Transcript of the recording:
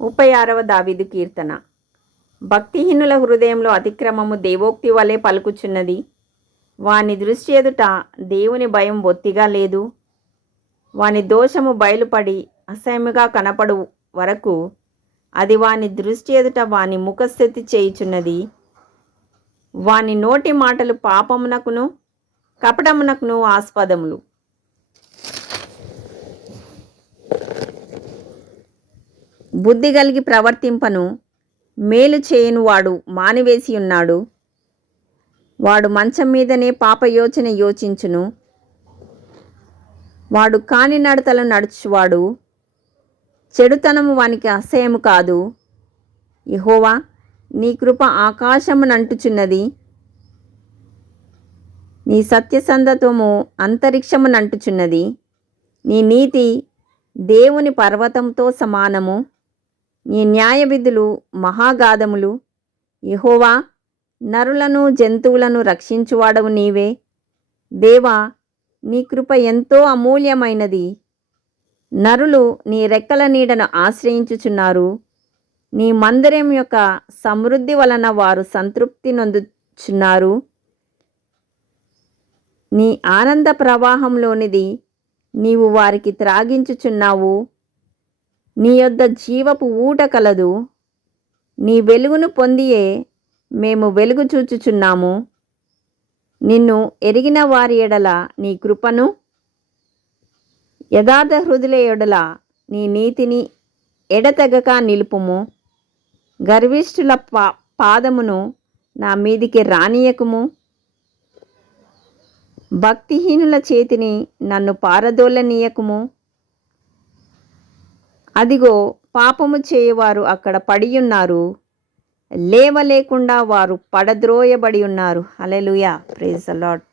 36వ దావీదు కీర్తన. భక్తిహీనుల హృదయంలో అతిక్రమము దేవోక్తి వలె పలుకుచున్నది. వాని దృష్టి ఎదుట దేవుని భయం బొత్తిగా లేదు. వాని దోషము బయలుపడి అసహ్యముగా కనపడు వరకు అది వాని దృష్టి ఎదుట వాని ముఖస్థితి చేయుచున్నది. వాని నోటి మాటలు పాపమునకును కపటమునకును ఆస్పదములు. బుద్ధి కలిగి ప్రవర్తింపను మేలు చేయను వాడు మానివేసి ఉన్నాడు. వాడు మంచం మీదనే పాపయోచన యోచించును. వాడు కాని నడతలు నడుచువాడు. చెడుతనము వానికి అసహ్యము కాదు. యెహోవా, నీ కృప ఆకాశమునంటుచున్నది. నీ సత్యసంధత్వము అంతరిక్షమునంటుచున్నది. నీ నీతి దేవుని పర్వతంతో సమానము. నీ న్యాయ విధులు మహాగాధములు. యెహోవా, నరులను జంతువులను రక్షించువాడవు నీవే. దేవా, నీ కృప ఎంతో అమూల్యమైనది. నరులు నీ రెక్కల నీడను ఆశ్రయించుచున్నారు. నీ మందిరం యొక్క సమృద్ధి వలన వారు సంతృప్తి నొందుచున్నారు. నీ ఆనంద ప్రవాహంలోనిది నీవు వారికి త్రాగించుచున్నావు. నీ యొద్ద జీవపు ఊట కలదు. నీ వెలుగును పొందియే మేము వెలుగు చూచుచున్నాము. నిన్ను ఎరిగిన వారి ఎడల నీ కృపను, యథార్థ హృదయుల ఎడల నీ నీతిని ఎడతెగక నిలుపుము. గర్విష్ఠుల పాదమును నా మీదికి రానియకుము. భక్తిహీనుల చేతిని నన్ను పారదోలనీయకుము. అదిగో, పాపము చేయువారు అక్కడ పడియున్నారు. లేవలేకుండా వారు పడద్రోయబడి ఉన్నారు. హల్లెలూయా. Praise the lord.